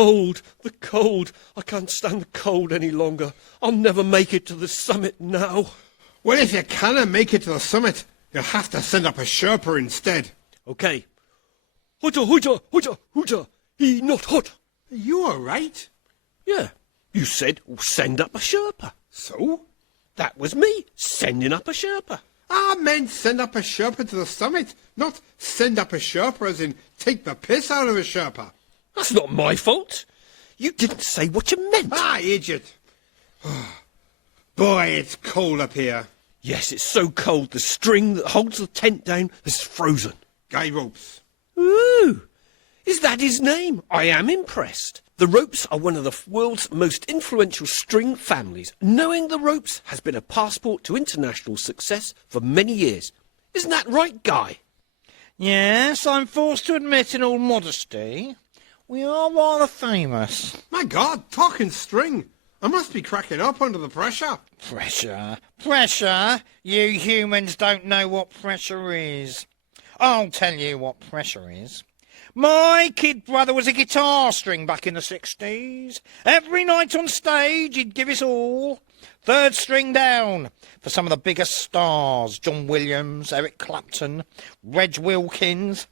cold, the cold. I can't stand the cold any longer. I'll never make it to the summit now. Well, if you cannot make it to the summit, you'll have to send up a Sherpa instead. Okay. Hooja, hooja, hooja, hooja. He not hot. Are you all right? Yeah. You said send up a Sherpa. So? That was me, sending up a Sherpa. I meant send up a Sherpa to the summit, not send up a Sherpa as in take the piss out of a Sherpa. That's not my fault. You didn't say what you meant. Ah, idiot. Boy, it's cold up here. Yes, it's so cold the string that holds the tent down is frozen. Guy ropes. Ooh, is that his name? I am impressed. The Ropes are one of the world's most influential string families. Knowing the Ropes has been a passport to international success for many years. Isn't that right, Guy? Yes, I'm forced to admit in all modesty, we are rather famous. My God, talking string. I must be cracking up under the pressure. Pressure? Pressure? You humans don't know what pressure is. I'll tell you what pressure is. My kid brother was a guitar string back in the 60s. Every night on stage he'd give us all. Third string down for some of the biggest stars. John Williams, Eric Clapton, Reg Wilkins.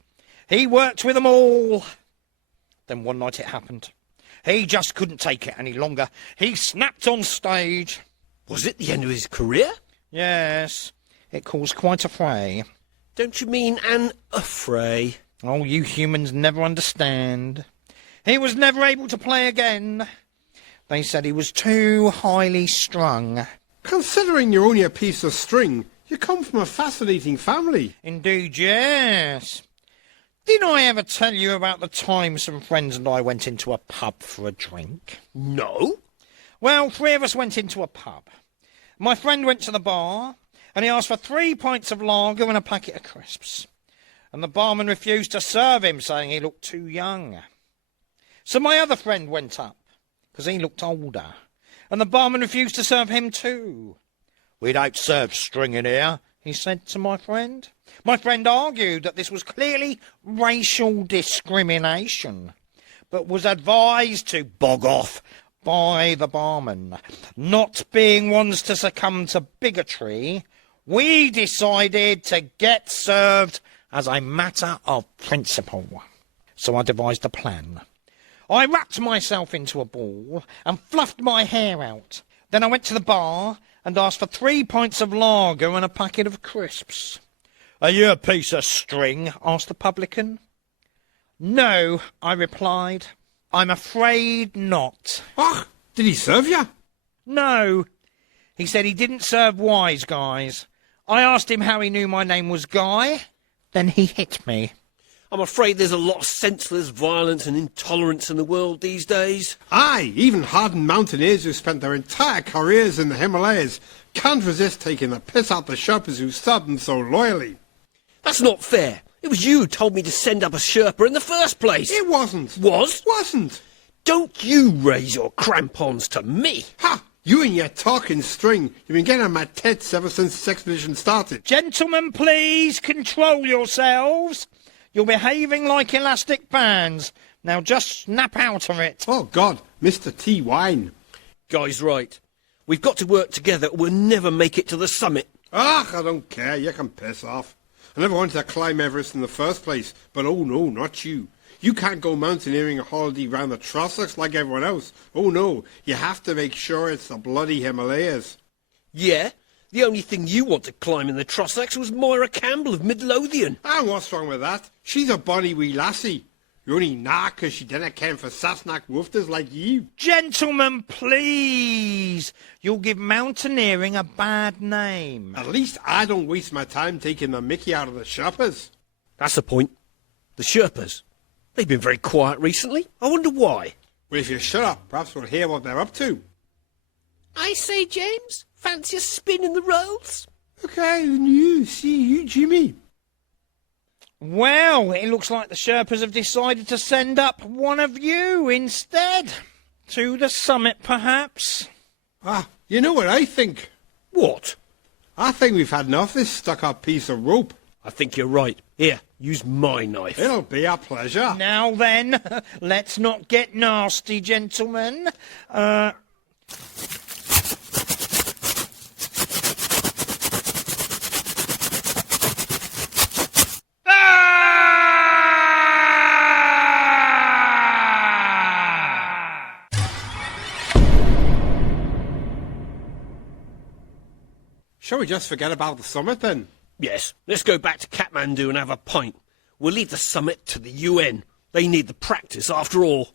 He worked with them all. Then one night it happened. He just couldn't take it any longer. He snapped on stage. Was it the end of his career? Yes, it caused quite a fray. Don't you mean an affray? Oh, you humans never understand. He was never able to play again. They said he was too highly strung. Considering you're only a piece of string, you come from a fascinating family. Indeed, yes. Didn't I ever tell you about the time some friends and I went into a pub for a drink? No. Well, 3 of us went into a pub. My friend went to the bar, and he asked for 3 pints of lager and a packet of crisps. And the barman refused to serve him, saying he looked too young. So my other friend went up, because he looked older, and the barman refused to serve him too. "We don't serve string in here," he said to my friend. My friend argued that this was clearly racial discrimination, but was advised to bog off by the barman. Not being ones to succumb to bigotry, we decided to get served as a matter of principle. So I devised a plan. I wrapped myself into a ball and fluffed my hair out. Then I went to the bar and asked for 3 pints of lager and a packet of crisps. "Are you a piece of string?" asked the publican. "No," I replied. "I'm afraid not." Oh, did he serve you? "No." He said he didn't serve wise guys. I asked him how he knew my name was Guy. Then he hit me. I'm afraid there's a lot of senseless violence and intolerance in the world these days. Aye, even hardened mountaineers who spent their entire careers in the Himalayas can't resist taking the piss out the Sherpas who served them so loyally. That's not fair. It was you who told me to send up a Sherpa in the first place. It wasn't. Was? Wasn't. Don't you raise your crampons to me. Ha! You and your talking string. You've been getting on my tits ever since this expedition started. Gentlemen, please control yourselves. You're behaving like elastic bands. Now just snap out of it. Oh, God, Mr. T. Wine. Guy's right. We've got to work together or we'll never make it to the summit. Ah, I don't care. You can piss off. I never wanted to climb Everest in the first place, but oh no, not you. You can't go mountaineering a holiday round the Trossachs like everyone else. Oh no, you have to make sure it's the bloody Himalayas. Yeah, the only thing you want to climb in the Trossachs was Moira Campbell of Midlothian. And what's wrong with that? She's a bonny wee lassie. You're only nah 'cause she didn't care for Sassenach woofters like you. Gentlemen, please. You'll give mountaineering a bad name. At least I don't waste my time taking the mickey out of the Sherpas. That's the point. The Sherpas. They've been very quiet recently. I wonder why. Well, if you shut up, perhaps we'll hear what they're up to. I say, James, fancy a spin in the rolls? Okay, then you see you, Jimmy. Well, it looks like the Sherpas have decided to send up one of you instead. To the summit, perhaps. Ah, you know what I think? What? I think we've had enough of this stuck-up piece of rope. I think you're right. Here, use my knife. It'll be a pleasure. Now then, let's not get nasty, gentlemen. Shall we just forget about the summit then? Yes, let's go back to Kathmandu and have a pint. We'll leave the summit to the UN. They need the practice after all.